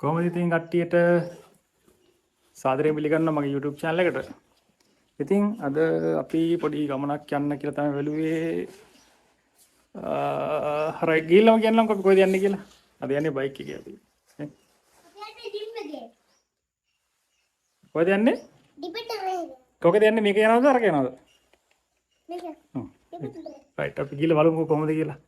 කොහොමද ඉතින් කට්ටියට සාදරයෙන් පිළිගන්නවා මගේ YouTube channel එකට. ඉතින් අද අපි පොඩි ගමනක් යන්න කියලා තමයි වෙලුවේ. හරි ගිහලා කියන්නම්කො අපි කොහෙද යන්නේ කියලා. අද යන්නේ බයික් එකේ අපි. කොහෙද යන්නේ? කොහෙද යන්නේ? මේක යනවද අරක යනවද? මේක. රයිට් අපි ගිහලා බලමු කොහොමද කියලා.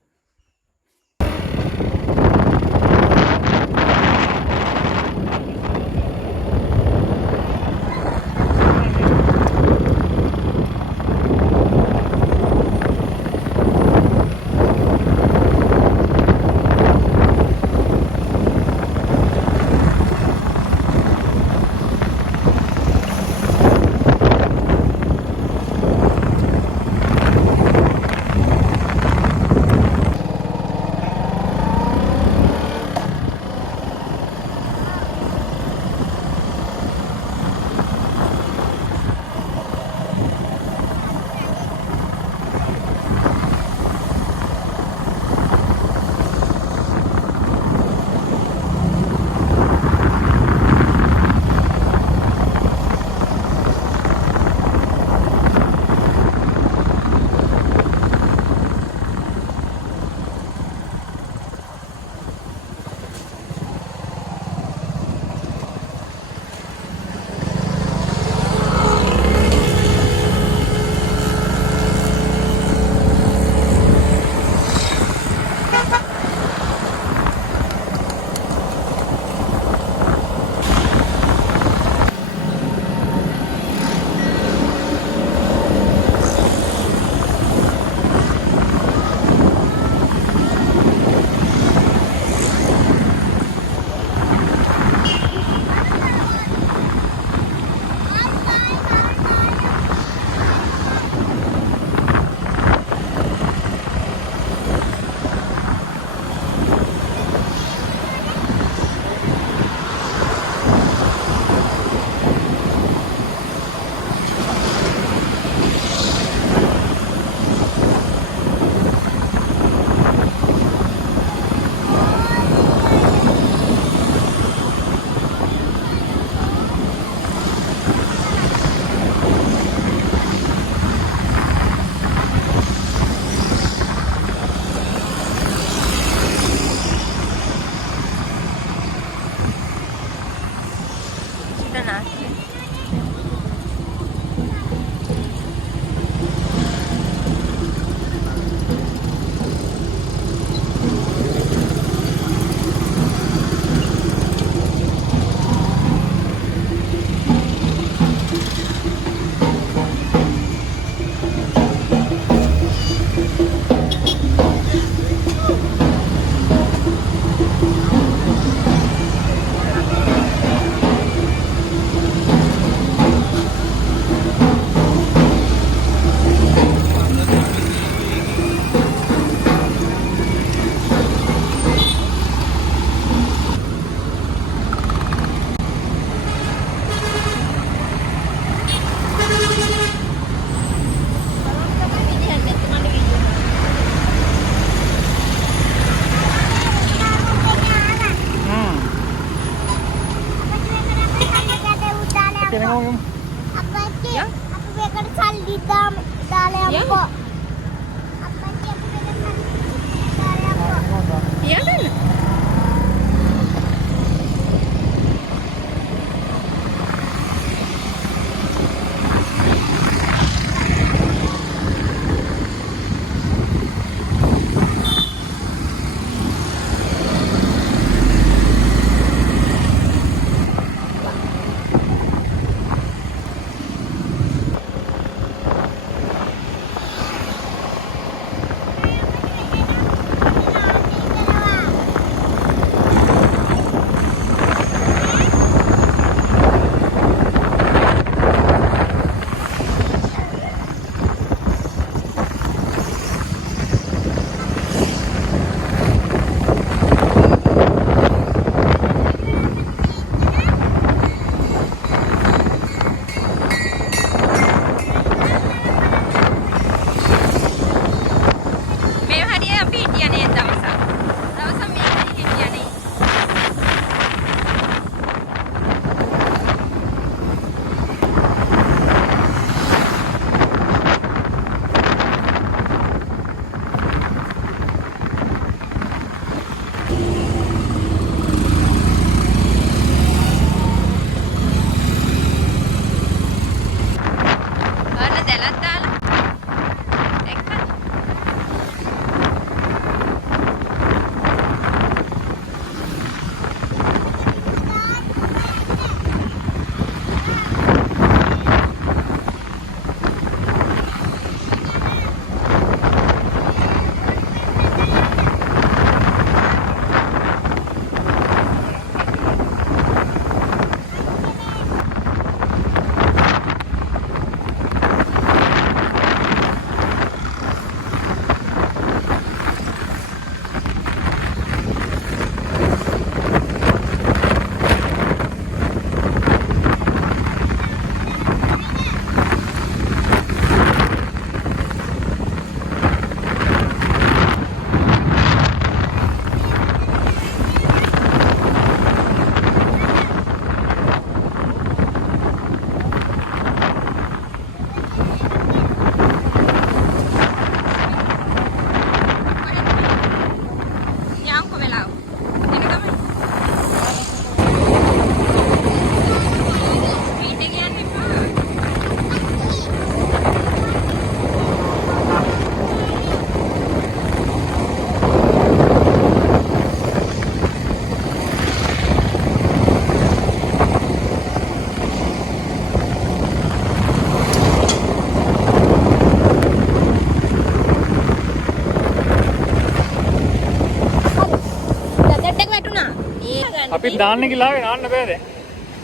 අපි දාන්න ගිලාවේ නාන්න බෑ දැන්.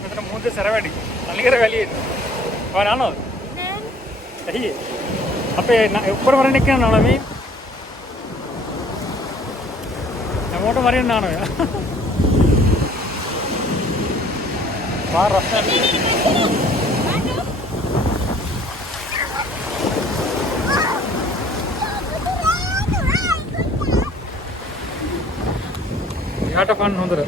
මෙතන මුහුද සැර වැඩි. නලිකර වැලියේ. ඔය නානවද? නෑ. ඇයි? අපේ උඩර වරණ එක යනවා මේ. හැමෝටම වරින් නානවා. පාර රස්නේ. යාට පන්න හොඳට.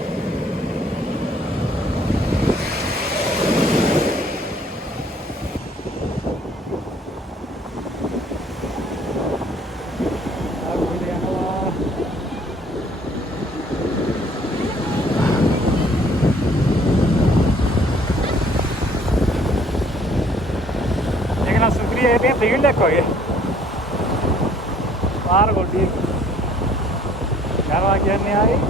ඒක නම් සුපිරි එකේ ෆිල්ඩ් එකක් වගේ. පාර ගොඩි. යනවා කියන්නේ ආයේ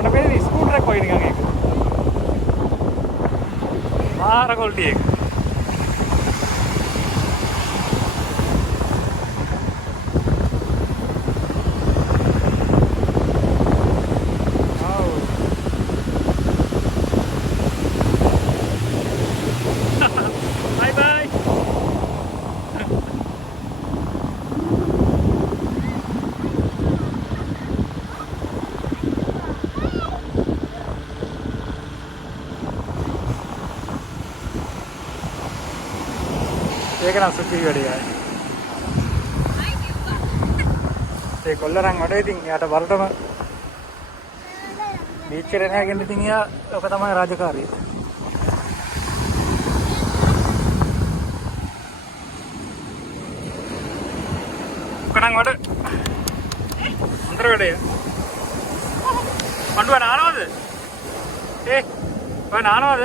මට පේන්නේ ස්කූටර් එකක් වගේ නිකන් ඒක. මාර ගොල්ටි එක. Bye bye. ඒක නම් සුපිරි වැඩේ. ඒ කොල්ලරන් වැඩ ඉතින් යාට වරටම බීච් එකට නැගෙන ඉතින් යා ඔක තමයි රාජකාරිය. කණන් වැඩ. අnder වැඩේ. පඬුව නානවද? ඔය නානවද?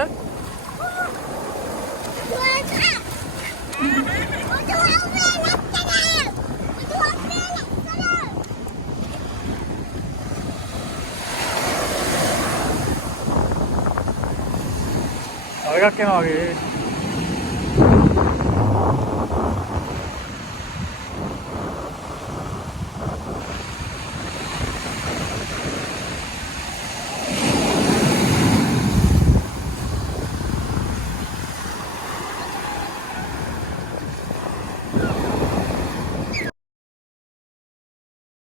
Agak yang lagi.